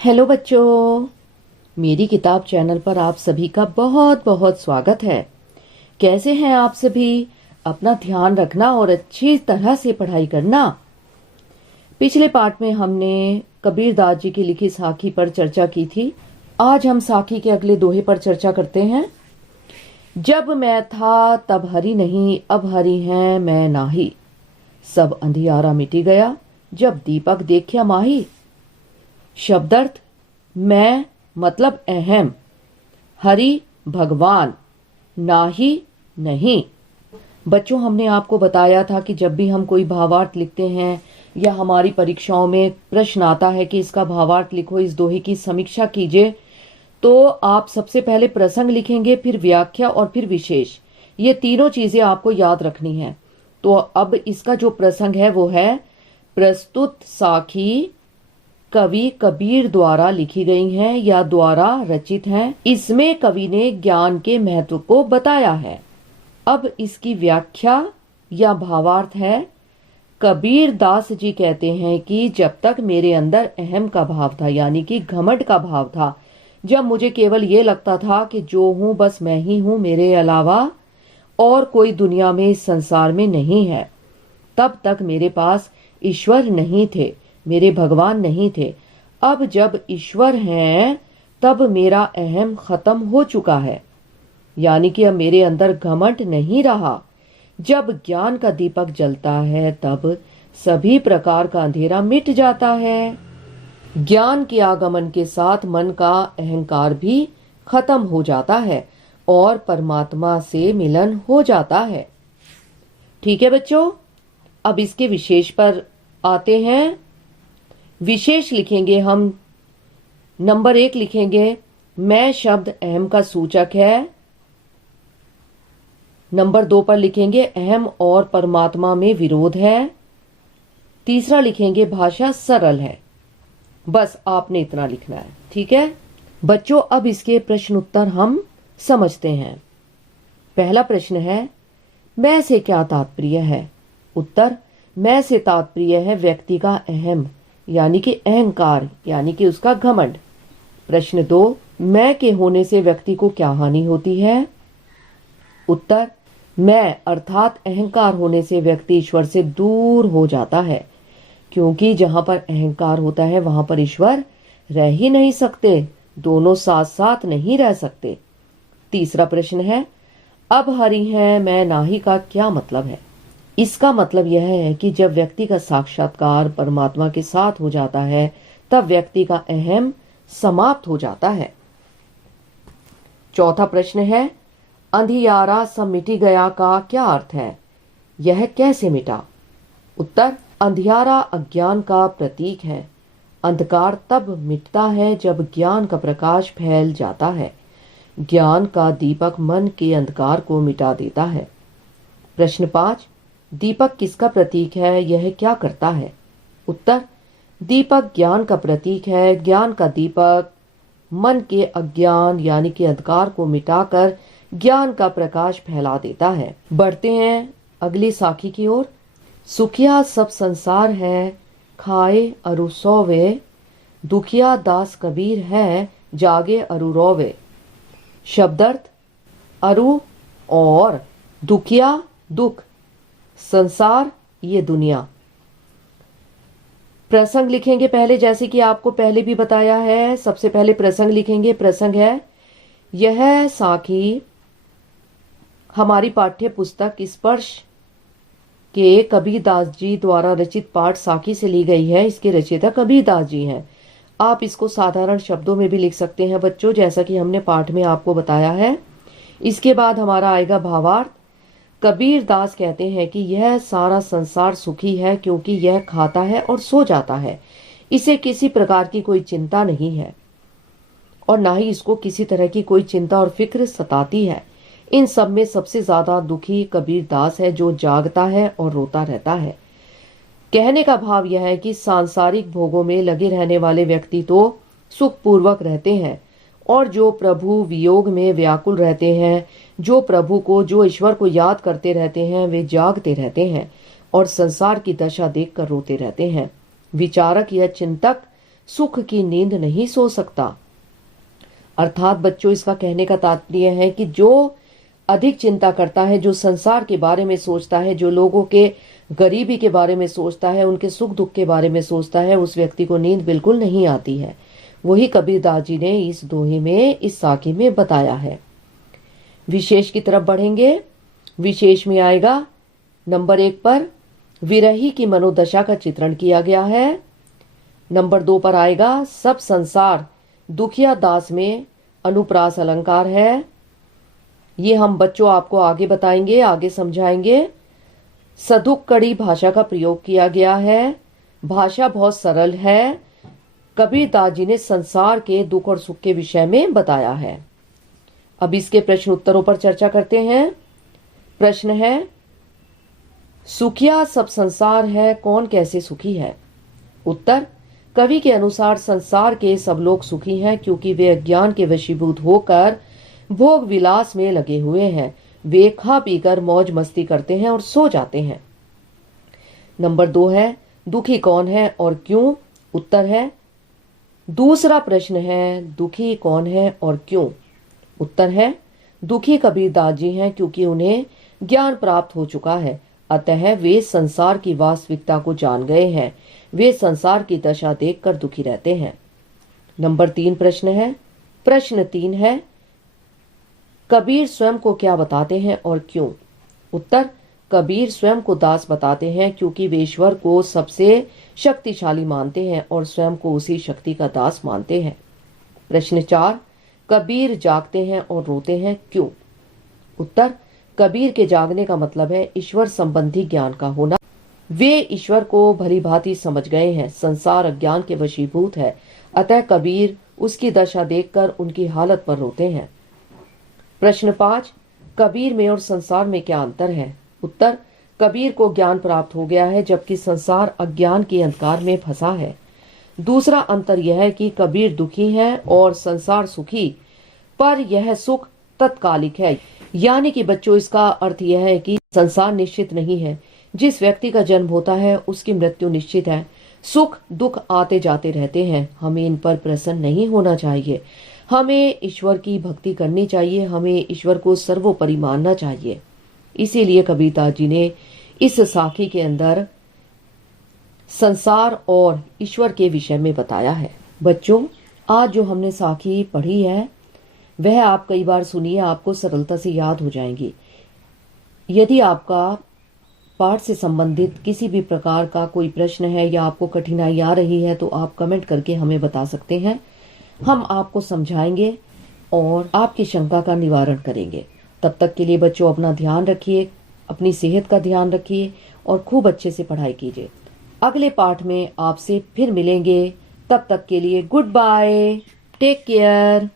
Hello बच्चों, मेरी किताब चैनल पर आप सभी का बहुत बहुत स्वागत है। कैसे हैं आप सभी? अपना ध्यान रखना और अच्छी तरह से पढ़ाई करना। पिछले पाठ में हमने कबीरदास जी की लिखी साखी पर चर्चा की थी। आज हम साखी के अगले दोहे पर चर्चा करते हैं। जब मैं था तब हरि नहीं, अब हरि हैं मैं नाही। सब अंधियारा मिटी गया, जब दीपक देखा माही। शब्दार्थ: मैं मतलब अहम, हरि भगवान, नाही नहीं। बच्चों, हमने आपको बताया था कि जब भी हम कोई भावार्थ लिखते हैं या हमारी परीक्षाओं में प्रश्न आता है कि इसका भावार्थ लिखो, इस दोहे की समीक्षा कीजिए, तो आप सबसे पहले प्रसंग लिखेंगे, फिर व्याख्या और फिर विशेष। ये तीनों चीजें आपको याद रखनी है। तो अब इसका जो प्रसंग है वो है: प्रस्तुत साखी कवि कबीर द्वारा लिखी गई हैं या द्वारा रचित हैं। इसमें कवि ने ज्ञान के महत्व को बताया है। अब इसकी व्याख्या या भावार्थ है: कबीर दास जी कहते हैं कि जब तक मेरे अंदर अहम का भाव था, यानी कि घमंड का भाव था, जब मुझे केवल ये लगता था कि जो हूं बस मैं ही हूं, मेरे अलावा और कोई दुनिया में, इस संसार में नहीं है, तब तक मेरे पास ईश्वर नहीं थे, मेरे भगवान नहीं थे। अब जब ईश्वर हैं तब मेरा अहम खत्म हो चुका है, यानी कि अब मेरे अंदर घमंड नहीं रहा। जब ज्ञान का दीपक जलता है तब सभी प्रकार का अंधेरा मिट जाता है। ज्ञान के आगमन के साथ मन का अहंकार भी खत्म हो जाता है और परमात्मा से मिलन हो जाता है। ठीक है बच्चों, अब इसके विशेष पर आते हैं। विशेष लिखेंगे हम। नंबर 1 लिखेंगे, मैं शब्द अहम का सूचक है। नंबर 2 पर लिखेंगे, अहम और परमात्मा में विरोध है। तीसरा लिखेंगे, भाषा सरल है। बस आपने इतना लिखना है। ठीक है बच्चों, अब इसके प्रश्न उत्तर हम समझते हैं। पहला प्रश्न है, मैं से क्या तात्पर्य है? उत्तर: मैं से तात्पर्य है व्यक्ति का अहम, यानी कि अहंकार, यानी कि उसका घमंड। प्रश्न 2, मैं के होने से व्यक्ति को क्या हानि होती है? उत्तर: मैं अर्थात अहंकार होने से व्यक्ति ईश्वर से दूर हो जाता है, क्योंकि जहां पर अहंकार होता है वहां पर ईश्वर रह ही नहीं सकते, दोनों साथ साथ नहीं रह सकते। तीसरा प्रश्न है, अब हरि है मैं नाही का क्या मतलब है? इसका मतलब यह है कि जब व्यक्ति का साक्षात्कार परमात्मा के साथ हो जाता है तब व्यक्ति का अहम समाप्त हो जाता है। चौथा प्रश्न है, अंधियारा सब मिटी गया का क्या अर्थ है? यह कैसे मिटा? उत्तर: अंधियारा अज्ञान का प्रतीक है। अंधकार तब मिटता है जब ज्ञान का प्रकाश फैल जाता है। ज्ञान का दीपक मन के अंधकार को मिटा देता है। प्रश्न 5, दीपक किसका प्रतीक है? यह क्या करता है? उत्तर: दीपक ज्ञान का प्रतीक है। ज्ञान का दीपक मन के अज्ञान यानी कि अंधकार को मिटाकर ज्ञान का प्रकाश फैला देता है। बढ़ते हैं अगली साखी की ओर। सुखिया सब संसार है, खाए अरु सोवे, दुखिया दास कबीर है, जागे अरु रोवे। शब्दार्थ: अरु और दुखिया दुख, संसार ये दुनिया। प्रसंग लिखेंगे पहले, जैसे कि आपको पहले भी बताया है। सबसे पहले प्रसंग लिखेंगे। प्रसंग है, यह साखी हमारी पाठ्य पुस्तक स्पर्श के कबीरदास जी द्वारा रचित पाठ साखी से ली गई है। इसके रचयिता कबीरदास जी हैं। आप इसको साधारण शब्दों में भी लिख सकते हैं बच्चों, जैसा कि हमने पाठ में आपको बताया है। इसके बाद हमारा आएगा भावार्थ। कबीरदास कहते हैं कि यह सारा संसार सुखी है क्योंकि यह खाता है और सो जाता है। इसे किसी प्रकार की कोई चिंता नहीं है और ना ही इसको किसी तरह की कोई चिंता और फिक्र सताती है। इन सब में सबसे ज्यादा दुखी कबीरदास है, जो जागता है और रोता रहता है। कहने का भाव यह है कि सांसारिक भोगों में लगे रहने वाले व्यक्ति तो सुखपूर्वक रहते हैं, और जो प्रभु वियोग में व्याकुल रहते हैं, जो प्रभु को, जो ईश्वर को याद करते रहते हैं, वे जागते रहते हैं और संसार की दशा देखकर रोते रहते हैं। विचारक या चिंतक सुख की नींद नहीं सो सकता। अर्थात बच्चों, इसका कहने का तात्पर्य है कि जो अधिक चिंता करता है, जो संसार के बारे में सोचता है, जो लोगों के गरीबी के बारे में सोचता है, उनके सुख दुख के बारे में सोचता है, उस व्यक्ति को नींद बिल्कुल नहीं आती है। वही कबीरदास जी ने इस दोहे में, इस साखी में बताया है। विशेष की तरफ बढ़ेंगे। विशेष में आएगा नंबर 1 पर विरही की मनोदशा का चित्रण किया गया है। नंबर 2 पर आएगा सब संसार दुखिया दास में अनुप्रास अलंकार है। ये हम बच्चों आपको आगे बताएंगे, आगे समझाएंगे। सदुक कड़ी भाषा का प्रयोग किया गया है। भाषा बहुत सरल है। कबीरदास जी ने संसार के दुख और सुख के विषय में बताया है। अब इसके प्रश्न उत्तरों पर चर्चा करते हैं। प्रश्न है, सुखिया सब संसार है, कौन कैसे सुखी है? उत्तर, कवि के अनुसार संसार के सब लोग सुखी हैं क्योंकि वे अज्ञान के वशीभूत होकर भोग विलास में लगे हुए हैं। वे खा पीकर मौज मस्ती करते हैं और सो जाते हैं। नंबर 2 है, दुखी कौन है और क्यों? उत्तर है, दूसरा प्रश्न है, दुखी कौन है और क्यों? उत्तर है, दुखी कबीरदास जी हैं क्योंकि उन्हें ज्ञान प्राप्त हो चुका है, अतः वे संसार की वास्तविकता को जान गए हैं। वे संसार की दशा देखकर दुखी रहते हैं। नंबर 3 प्रश्न है। प्रश्न 3 है, कबीर स्वयं को क्या बताते हैं और क्यों? उत्तर, कबीर स्वयं को दास बताते हैं क्योंकि वे ईश्वर को सबसे शक्तिशाली मानते हैं और स्वयं को उसी शक्ति का दास मानते हैं। प्रश्न 4, कबीर जागते हैं और रोते हैं, क्यों? उत्तर, कबीर के जागने का मतलब है ईश्वर संबंधी ज्ञान का होना। वे ईश्वर को भली भांति समझ गए हैं। संसार अज्ञान के वशीभूत है, अतः कबीर उसकी दशा देखकर उनकी हालत पर रोते हैं। प्रश्न 5, कबीर में और संसार में क्या अंतर है? उत्तर, कबीर को ज्ञान प्राप्त हो गया है जबकि संसार अज्ञान के अंधकार में फंसा है। दूसरा अंतर यह है कि कबीर दुखी है और संसार सुखी, पर यह सुख तत्कालिक है। यानी कि बच्चों, इसका अर्थ यह है कि संसार निश्चित नहीं है। जिस व्यक्ति का जन्म होता है उसकी मृत्यु निश्चित है। सुख दुख आते जाते रहते हैं। हमें इन पर प्रसन्न नहीं होना चाहिए। हमें ईश्वर की भक्ति करनी चाहिए। हमें ईश्वर को सर्वोपरि मानना चाहिए। इसीलिए कबीरदास जी ने इस साखी के अंदर संसार और ईश्वर के विषय में बताया है। बच्चों, आज जो हमने साखी पढ़ी है वह आप कई बार सुनिए, आपको सरलता से याद हो जाएंगी। यदि आपका पाठ से संबंधित किसी भी प्रकार का कोई प्रश्न है या आपको कठिनाई आ रही है तो आप कमेंट करके हमें बता सकते हैं। हम आपको समझाएंगे और आपकी शंका का निवारण करेंगे। तब तक के लिए बच्चों अपना ध्यान रखिए, अपनी सेहत का ध्यान रखिए और खूब अच्छे से पढ़ाई कीजिए। अगले पाठ में आपसे फिर मिलेंगे। तब तक के लिए गुड बाय, टेक केयर।